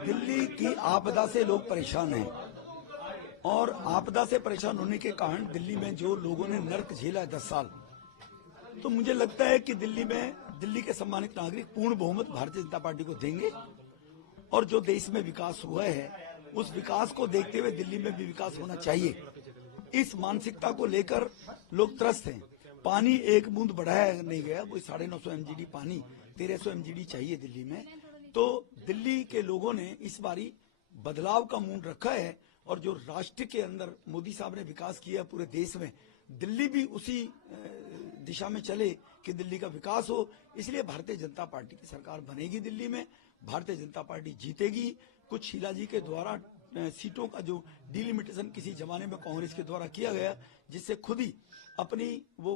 दिल्ली की आपदा से लोग परेशान हैं और आपदा से परेशान होने के कारण दिल्ली में जो लोगों ने नर्क झेला है 10 साल, तो मुझे लगता है कि दिल्ली के सम्मानित नागरिक पूर्ण बहुमत भारतीय जनता पार्टी को देंगे और जो देश में विकास हुआ है उस विकास को देखते हुए दिल्ली में भी विकास होना चाहिए। इस मानसिकता को लेकर लोग त्रस्त हैं। पानी एक बूंद बढ़ाया नहीं गया, वो 950 MGD पानी 1300 MGD चाहिए दिल्ली में। तो दिल्ली के लोगों ने इस बारी बदलाव का मूड रखा है और जो राष्ट्र के अंदर मोदी साहब ने विकास किया पूरे देश में, दिल्ली भी उसी दिशा में चले कि दिल्ली का विकास हो। इसलिए भारतीय जनता पार्टी की सरकार बनेगी दिल्ली में, भारतीय जनता पार्टी जीतेगी। कुछ शीला जी के द्वारा सीटों का जो डिलिमिटेशन किसी जमाने में कांग्रेस के द्वारा किया गया, जिससे खुद ही अपनी वो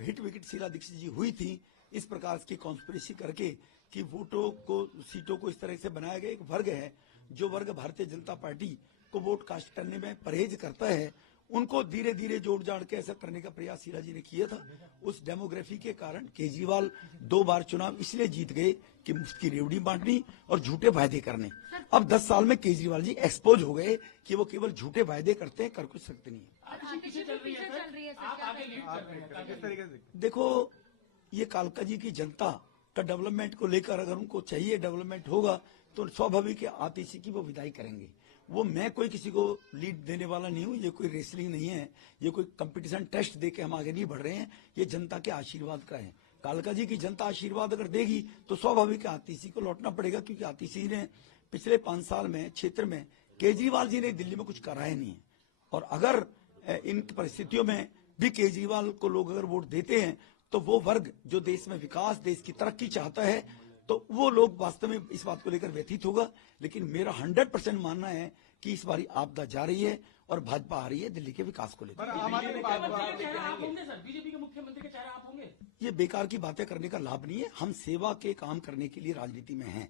हिट विकेट शीला दीक्षित जी हुई थी, इस प्रकार की कॉन्स्पिरेसी करके कि वोटों को सीटों को इस तरह से बनाया गया। एक वर्ग है जो वर्ग भारतीय जनता पार्टी को वोट कास्ट करने में परहेज करता है, उनको धीरे धीरे जोड़ जाड़ के ऐसा करने का प्रयास शीला जी ने किया था। उस डेमोग्राफी के कारण केजरीवाल 2 बार चुनाव इसलिए जीत गए कि मुफ्त की रेवड़ी बांटनी और झूठे वायदे करने। अब 10 साल में केजरीवाल जी एक्सपोज हो गए कि वो केवल झूठे वायदे करते हैं, कर कुछ सकते नहीं है। देखो, ये कालका जी की जनता का डेवलपमेंट को लेकर अगर उनको चाहिए डेवलपमेंट होगा तो स्वाभाविक आतिशी की वो विदाई करेंगे। वो मैं कोई किसी को लीड देने वाला नहीं हूँ, ये कोई रेसलिंग नहीं है, ये कोई कंपटीशन टेस्ट दे के हम आगे नहीं बढ़ रहे हैं, ये जनता के आशीर्वाद का है। कालका जी की जनता आशीर्वाद अगर देगी तो स्वाभाविक आतिशी को लौटना पड़ेगा, क्योंकि आतिशी ने पिछले 5 साल में क्षेत्र में केजरीवाल जी ने दिल्ली में कुछ कराया नहीं है। और अगर इन परिस्थितियों में भी केजरीवाल को लोग अगर वोट देते हैं तो वो वर्ग जो देश में विकास, देश की तरक्की चाहता है, तो वो लोग वास्तव में इस बात को लेकर व्यथित होगा। लेकिन मेरा 100% मानना है कि इस बारी आपदा जा रही है और भाजपा आ रही है दिल्ली के विकास को लेकर। बीजेपी के मुख्यमंत्री के चेहरा आप होंगे? ये बेकार की बातें करने का लाभ नहीं है। हम सेवा के काम करने के लिए राजनीति में हैं।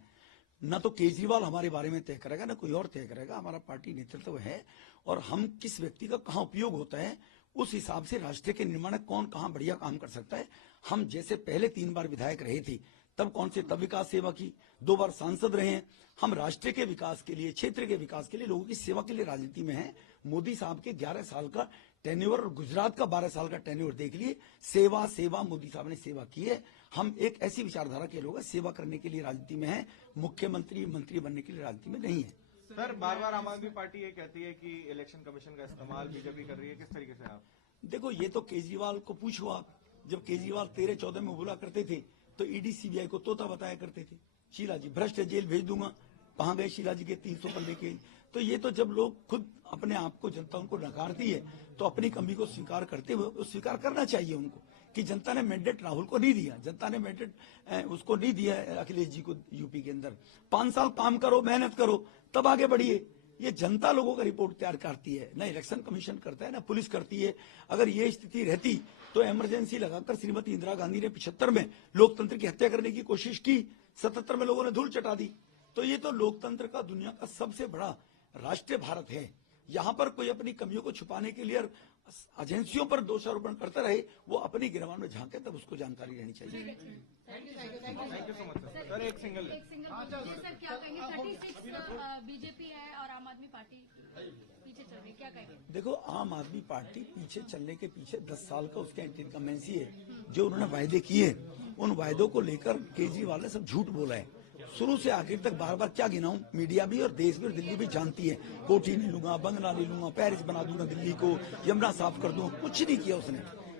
न तो केजरीवाल हमारे बारे में तय करेगा, न कोई और तय करेगा। हमारा पार्टी नेतृत्व है और हम किस व्यक्ति का कहाँ उपयोग होता है उस हिसाब से राष्ट्र के निर्माण में कौन कहाँ बढ़िया काम कर सकता है। हम जैसे पहले 3 बार विधायक रहे थे तब कौन से तब विकास सेवा की, 2 बार सांसद रहे हैं। हम राष्ट्र के विकास के लिए, क्षेत्र के विकास के लिए, लोगों की सेवा के लिए राजनीति में हैं। मोदी साहब के 11 साल का टेन्योर और गुजरात का 12 साल का टेन्योर देख लिए। सेवा सेवा मोदी साहब ने सेवा की है। हम एक ऐसी विचारधारा के लोग सेवा करने के लिए राजनीति में हैं, मुख्यमंत्री मंत्री बनने के लिए राजनीति में नहीं है। सर, बार बार आम आदमी पार्टी ये कहती है कि इलेक्शन कमीशन का इस्तेमाल बीजेपी कर रही है, किस तरीके से आप? देखो, ये तो केजरीवाल को पूछो आप। जब केजरीवाल 13-14 में बोला करते थे तो ईडी सीबीआई को तोता बताया करते थे। शीला जी भ्रष्ट है, जेल भेज दूंगा। कहाँ गए शीला जी के 300 पन्ने के? तो ये तो जब लोग खुद अपने आप को, जनता उनको नकारती है तो अपनी कमी को स्वीकार करते हुए स्वीकार करना चाहिए उनको कि जनता ने मैंडेट राहुल को नहीं दिया, जनता ने मैंडेट उसको नहीं दिया अखिलेश जी को यूपी के अंदर। 5 साल काम करो, मेहनत करो, तब आगे बढ़िए। ये जनता लोगों का रिपोर्ट तैयार करती है, ना इलेक्शन कमीशन करता है, ना पुलिस करती है। अगर ये स्थिति रहती तो इमरजेंसी लगाकर श्रीमती इंदिरा गांधी ने 75 में लोकतंत्र की हत्या करने की कोशिश की, 77 में लोगों ने धूल चटा दी। तो ये तो लोकतंत्र का दुनिया का सबसे बड़ा राष्ट्र भारत है। यहाँ पर कोई अपनी कमियों को छुपाने के लिए एजेंसियों पर दोषारोपण करता रहे, वो अपनी गिरवान में झांके, तब उसको जानकारी रहनी चाहिए। Thank you so much sir. एक सिंगल सर, क्या कहेंगे? 36 बीजेपी है और आम आदमी पार्टी पीछे चल रही है, क्या कहेंगे? देखो, आम आदमी पार्टी पीछे चलने के पीछे 10 साल का उसका एंटी इनकम्बेंसी है। जो उन्होंने वायदे किए, उन वायदों को लेकर केजरीवाल ने सब झूठ बोला है शुरू से आखिर तक। बार बार क्या गिनाऊं, मीडिया भी और देश भी और दिल्ली भी जानती है। कोठी नहीं लूंगा, बंगला नहीं लूंगा, पेरिस बना दूंगा दिल्ली को, यमुना साफ कर दूंगा, कुछ नहीं किया उसने।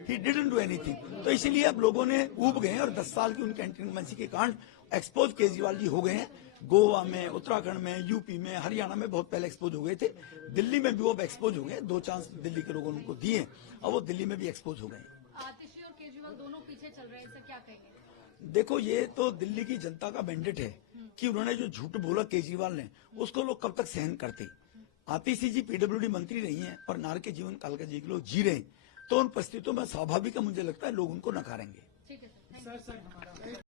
He didn't do anything. तो इसीलिए अब लोगों ने ऊब गए और 10 साल की उनके एंटी इनकम्बेंसी के कारण एक्सपोज केजरीवाल जी हो गए हैं। गोवा में, उत्तराखंड में, यूपी में, हरियाणा में बहुत पहले एक्सपोज हो गए थे। दिल्ली में भी वो अब एक्सपोज हो गए। 2 चांस दिल्ली के लोगों ने उनको दिए, अब वो दिल्ली में भी एक्सपोज हो गए। आतिशी और केजरीवाल दोनों पीछे चल रहे हैं, इससे क्या कहेंगे? देखो, ये तो दिल्ली की जनता का मैंडेट है कि उन्होंने जो झूठ बोला केजरीवाल ने, उसको लोग कब तक सहन करते। आतिशी जी पीडब्ल्यूडी मंत्री नहीं है और नार के जीवन काल का जी के लोग जी रहे हैं, तो उन परिस्थितियों में स्वाभाविक है, मुझे लगता है लोग उनको नकारेंगे। ठीक है सर।